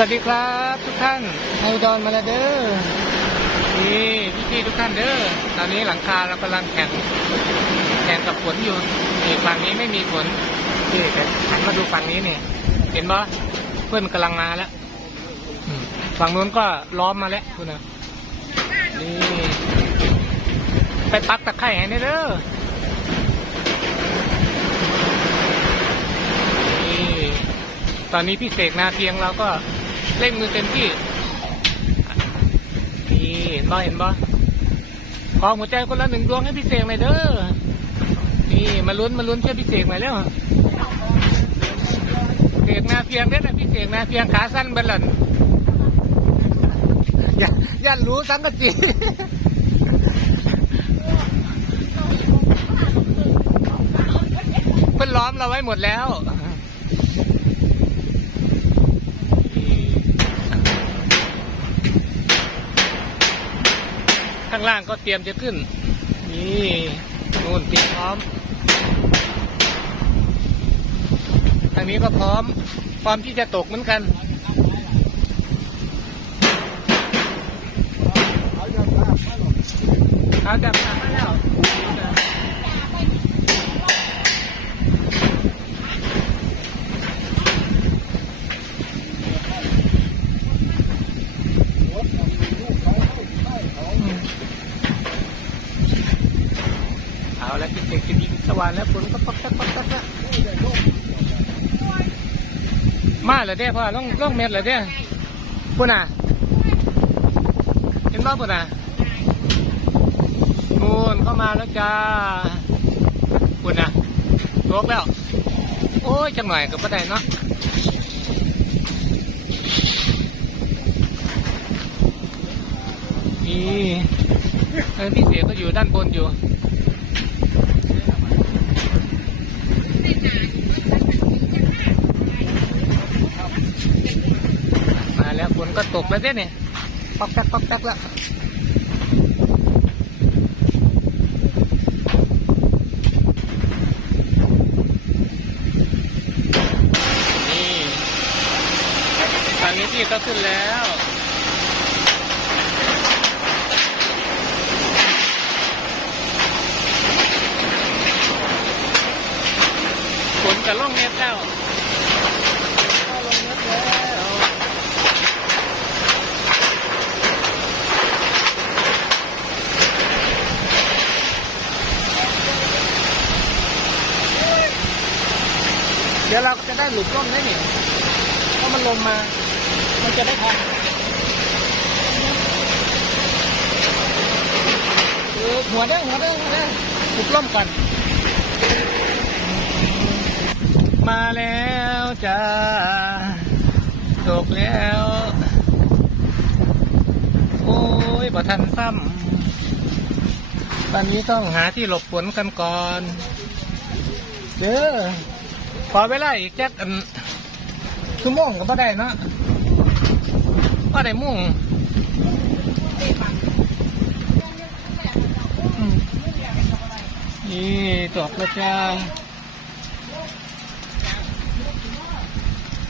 สวัสดีครับทุกท่านไอดอนมาแล้วเด้อนี่พี่ๆทุกท่านเด้อตอนนี้หลังคาเรากำลังแข่งแข่งกับฝนอยู่นี่ฝั่งนี้ไม่มีฝนนี่แต่หันมาดูฝั่งนี้นี่เห็นปะเพื่อนกำลังมาแล้วฝั่งนู้นก็ล้อมมาแล้วคุณนะนี่ไปปักตะไคร่ให้ได้เด้อนี่ตอนนี้พี่เสกนาเพียงเราก็ เร่งมือเต็มที่นี่เห็นบ่เห็นบ่ขอหัวใจคนละหนึ่งดวงให้พี่เสกหน่อยเด้อนี่มาลุ้นมาลุ้นช่วยพี่เสกหน่อยแล้วเสกนาเพียงเด้อนะพี่เสกนาเพียงขาสั้นเบัลลันอย่าอย่ารู้สังกะจีเพิ่นล้อมเราไว้หมดแล้ว ข้างล่างก็เตรียมจะขึ้น นี่นู่นเตรียมพร้อม ทางนี้ก็พร้อม พร้อมที่จะตกเหมือนกันเอาจับมาแล้ว เอาแล้วพี่เสกจะยิงส วานแล้วฝนก็ปักตักปักตักละมาเลยเด้พ่อล่องล่องเม็ดเลยเด้ปุ่นอะเห็นบ้าปุ่นอะนูนเข้ามาแล้วจ้าปุ่นอะลบแล้ว โอ้ยจังหน่อยกับประเด็นเนาะนี่พี่เสียก็อยู่ด้านบนอยู่ มาแล้วฝนก็ตกแล้วเด้เนี่ยปอกแป๊กปอกแป๊กแล้วนี่ตอนนี้พี่ก็ขึ้นแล้ว จะล่องเม็ดแล้วเดี๋ยวเราจะได้หลุดร่มได้เนี่ยเพราะมันลงมา มันจะได้ทันหัวเด้งหัวเด้งหัวเด้งหลุดร่มก่อน มาแล้วจ้าตกแล้ว โอ้ยบ่ทันซ้ำตอนนี้ต้องหาที่หลบฝนกันก่อนเด้อขอเวลาอีกแค่อันชั่วโมงก็บ่ได้เนาะบ่ได้มุ่งนี่ตกแล้วจ้า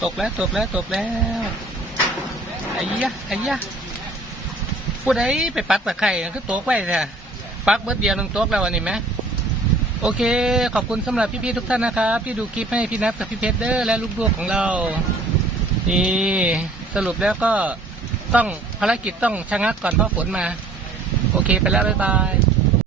ตกแล้วตกแล้วตกแล้วไอ้ยะไอ้ยะผู้ใดไปปักตะไคร่คือตกไปแท้ปักเบิดเดียวนึงตกแล้ววันนี้ไหมโอเค ขอบคุณสำหรับพี่ๆทุกท่านนะครับ ที่ดูคลิปให้พี่นัทกับพี่เพชรเดอร์และลูกดวงของเรานี่สรุปแล้วก็ต้องภารกิจต้องชะงักก่อนเพราะฝนมา โอเคไปแล้วบ๊ายบาย